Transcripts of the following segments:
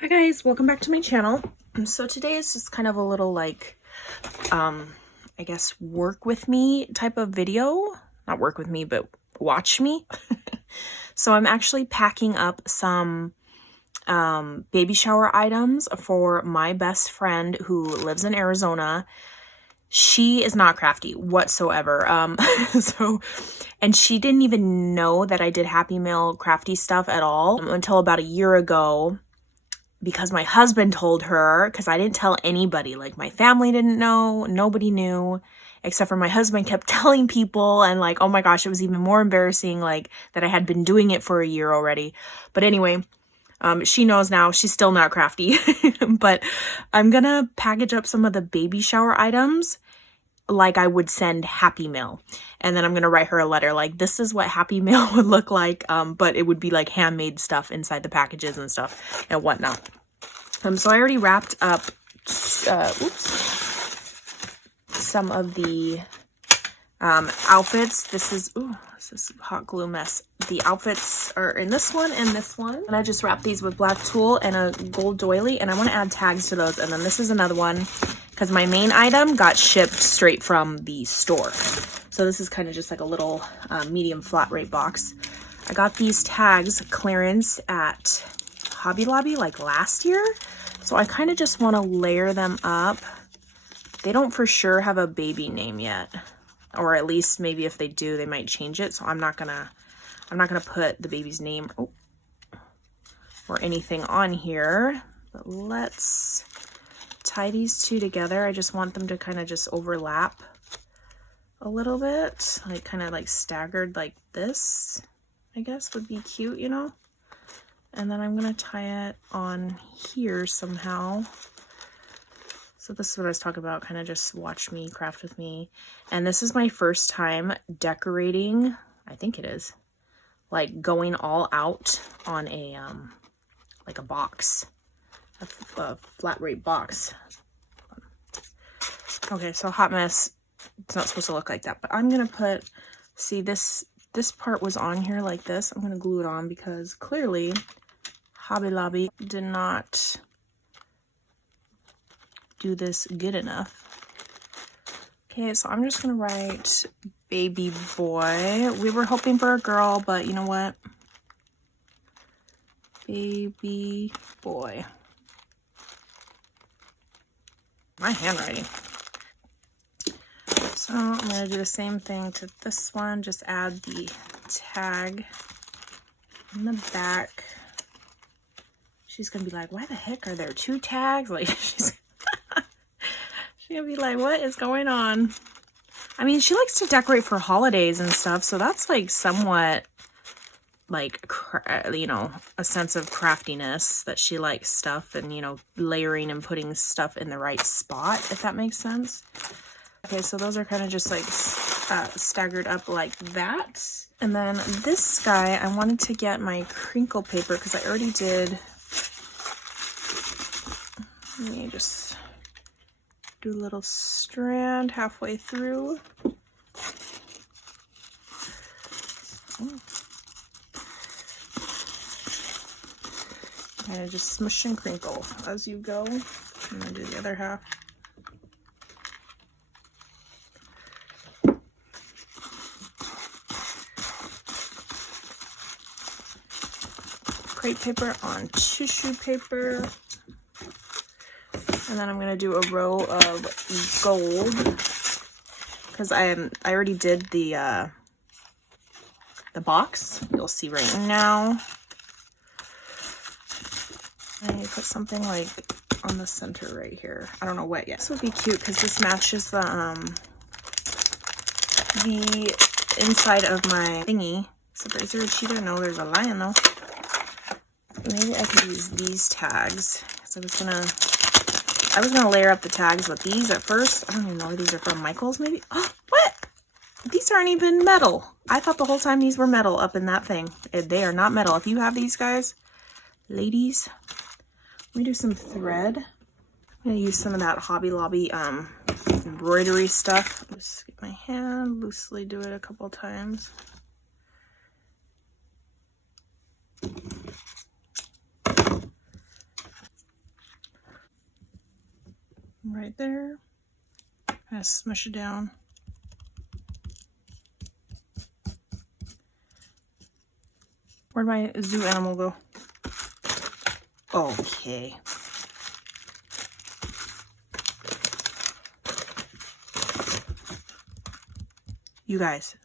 Hi guys, welcome back to my channel. So today is just kind of a little like, I guess work with me type of video. Not work with me, but watch me. So I'm actually packing up some baby shower items for my best friend who lives in Arizona. She is not crafty whatsoever. And she didn't even know that I did Happy Meal crafty stuff at all until about a year ago. Because my husband told her, because I didn't tell anybody, like my family didn't know, nobody knew, except for my husband kept telling people, and like, oh my gosh, it was even more embarrassing, like, that I had been doing it for a year already. But anyway, she knows now. She's still not crafty, but I'm gonna package up some of the baby shower items like I would send Happy Meal. And then I'm gonna write her a letter like, this is what Happy Meal would look like, but it would be like handmade stuff inside the packages and stuff and whatnot. So I already wrapped up some of the outfits. This is hot glue mess. The outfits are in this one and this one. And I just wrapped these with black tulle and a gold doily, and I want to add tags to those. And then this is another one because my main item got shipped straight from the store. So this is kind of just like a little medium flat rate box. I got these tags clearance at Hobby Lobby like last year. So I kind of just want to layer them up. They don't for sure have a baby name yet. Or at least maybe if they do, they might change it. So I'm not gonna put the baby's name or anything on here. But let's tie these two together. I just want them to kind of just overlap a little bit, like kind of like staggered like this, I guess would be cute, you know? And then I'm gonna tie it on here somehow. So this is what I was talking about, kind of just watch me, craft with me. And this is my first time decorating, I think it is, like going all out on a, like a box, a flat rate box. Okay, so hot mess, it's not supposed to look like that, but I'm gonna put, see this part was on here like this. I'm gonna glue it on because clearly Hobby Lobby did not do this good enough. Okay, so I'm just gonna write baby boy. We were hoping for a girl, but you know what? Baby boy. My handwriting. So I'm gonna do the same thing to this one, just add the tag in the back. She's gonna be like, why the heck are there two tags? Like, she's gonna be like, what is going on? I mean, she likes to decorate for holidays and stuff, so that's like somewhat like, you know, a sense of craftiness that she likes stuff and, you know, layering and putting stuff in the right spot, if that makes sense. Okay, so those are kind of just like staggered up like that. And then this guy, I wanted to get my crinkle paper because I already did. Let me just do a little strand halfway through. And just smush and crinkle as you go. And then do the other half. Crepe paper on tissue paper. And then I'm gonna do a row of gold because I already did the box. You'll see right now. I need to put something like on the center right here. I don't know what yet. This would be cute because this matches the inside of my thingy. So is there a cheetah? No, there's a lion though. Maybe I could use these tags. So I was gonna layer up the tags with these at first. I don't even know where these are from. Michael's maybe? Oh, what? These aren't even metal. I thought the whole time these were metal up in that thing. They are not metal. If you have these guys, ladies, let me do some thread. I'm gonna use some of that Hobby Lobby embroidery stuff. Just get my hand, loosely do it a couple times. right there. Kind of smush it down. Where'd my zoo animal go? Okay. You guys,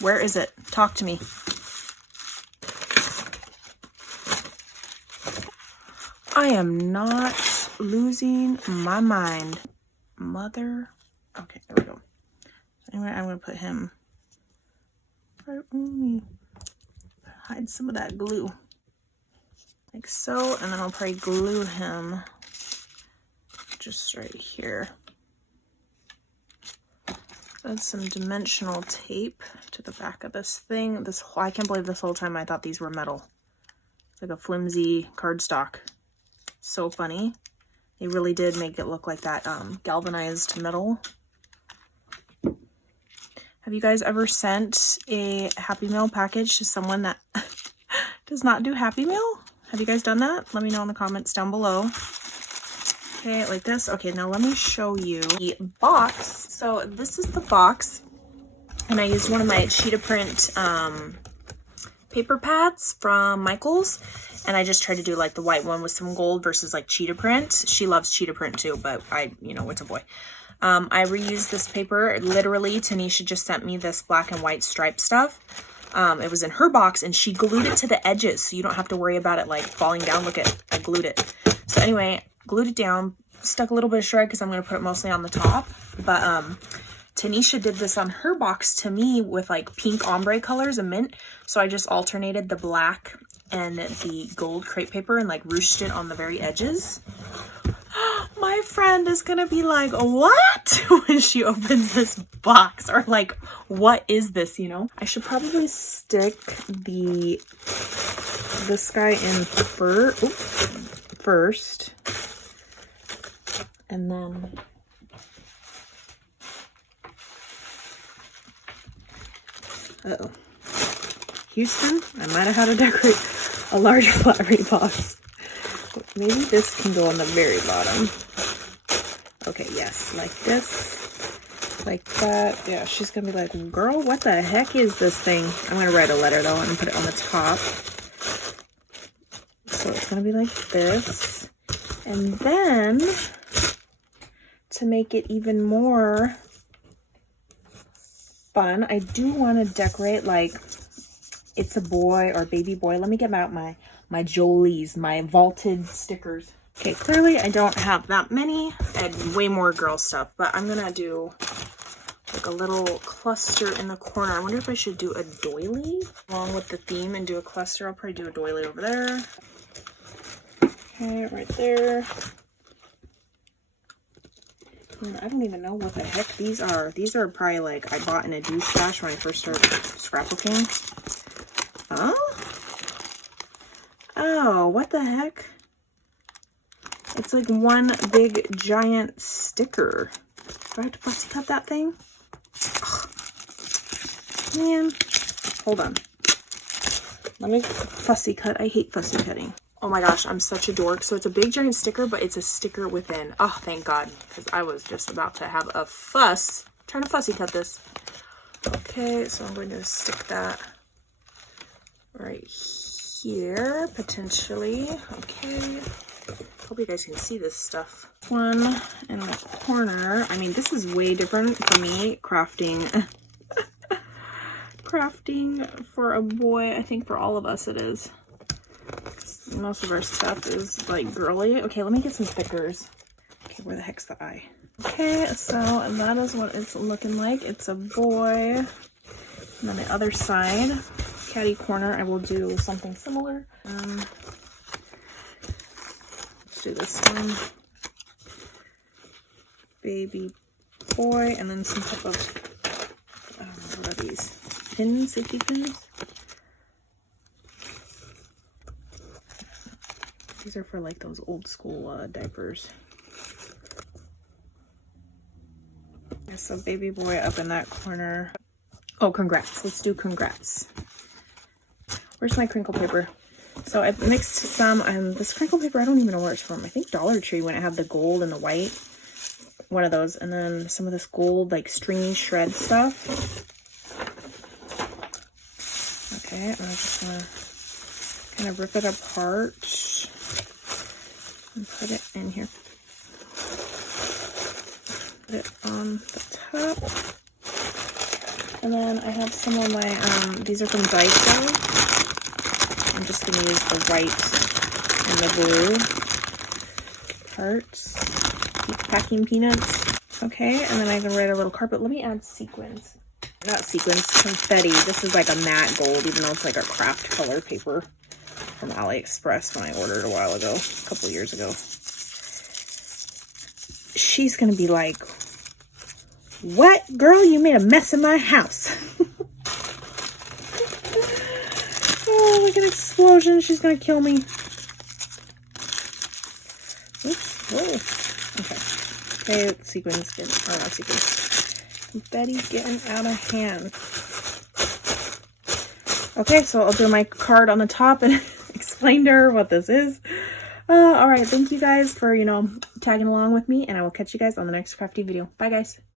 where is it? Talk to me. I am not losing my mind. Mother. Okay, there we go. Anyway, I'm going to put him right. Let me hide some of that glue. Like so, and then I'll probably glue him just right here. Add some dimensional tape to the back of this thing. I can't believe this whole time I thought these were metal. It's like a flimsy cardstock. So funny. They really did make it look like that galvanized metal. Have you guys ever sent a Happy Meal package to someone that does not do Happy Meal? Have you guys done that? Let me know in the comments down below. Okay, like this. Okay, now let me show you the box. So this is the box, and I used one of my cheetah print paper pads from Michaels, and I just tried to do like the white one with some gold versus like cheetah print. She loves cheetah print too, but it's a boy. I reused this paper. Literally, Tanisha just sent me this black and white stripe stuff. It was in her box, and she glued it to the edges, so you don't have to worry about it like falling down. Look at, I glued it. So anyway, glued it down, stuck a little bit of shred because I'm going to put it mostly on the top. But Tanisha did this on her box to me with like pink ombre colors and mint. So I just alternated the black and the gold crepe paper and like ruched it on the very edges. My friend is gonna be like, what? When she opens this box, or like, what is this, you know? I should probably stick this guy in first, and then uh-oh. Houston, I might have had to decorate a larger flat rate box. Maybe this can go on the very bottom. Okay, yes, like this, like that. Yeah, she's gonna be like, girl, what the heck is this thing? I'm gonna write a letter though and put it on the top. So it's gonna be like this. And then, to make it even more fun, I do want to decorate like it's a boy or baby boy. Let me get out my Jolies, my vaulted stickers. Okay, clearly I don't have that many. I had way more girl stuff, but I'm gonna do like a little cluster in the corner. I wonder if I should do a doily along with the theme and do a cluster. I'll probably do a doily over there. Okay, right there. I don't even know what the heck these are. These are probably like I bought in a do stash when I first started scrapbooking. Huh? Oh, what the heck? It's like one big giant sticker. Do I have to fussy cut that thing? Ugh. Man, hold on. Let me fussy cut. I hate fussy cutting. Oh my gosh, I'm such a dork. So it's a big giant sticker, but it's a sticker within. Oh, thank God, because I was just about to have a fuss trying to fussy cut this. Okay, so I'm going to stick that right here, potentially. Okay. Hope you guys can see this stuff. One in the corner. I mean, this is way different for me, crafting. Crafting for a boy. I think for all of us it is. Most of our stuff is like girly. Okay, let me get some stickers. Okay, where the heck's the eye? Okay, so that is what it's looking like. It's a boy. And then the other side, catty corner, I will do something similar. Let's do this one. Baby boy, and then some type of, what are these? Pins, safety pins? These are for like those old school diapers. Yeah, so baby boy up in that corner. Oh, congrats. Let's do congrats. Where's my crinkle paper? So I've mixed some, this crinkle paper, I don't even know where it's from. I think Dollar Tree when it had the gold and the white. one of those. And then some of this gold, like, stringy shred stuff. Okay, I'm just gonna kind of rip it apart and put it in here. Put it on the top. And then I have some of my, these are from Daiso. I'm just going to use the white and the blue parts. Packing peanuts. Okay, and then I can write a little carpet. Let me add sequins. Not sequins, confetti. This is like a matte gold, even though it's like a craft color paper from AliExpress when I ordered a while ago, a couple years ago. She's going to be like, what? Girl, you made a mess in my house. Oh, like an explosion. She's going to kill me. Oops. Whoa. Okay. Okay, sequins getting, or not sequins. Confetti's getting out of hand. Okay, so I'll do my card on the top and explain to her what this is. All right. Thank you guys for, tagging along with me, and I will catch you guys on the next crafty video. Bye, guys.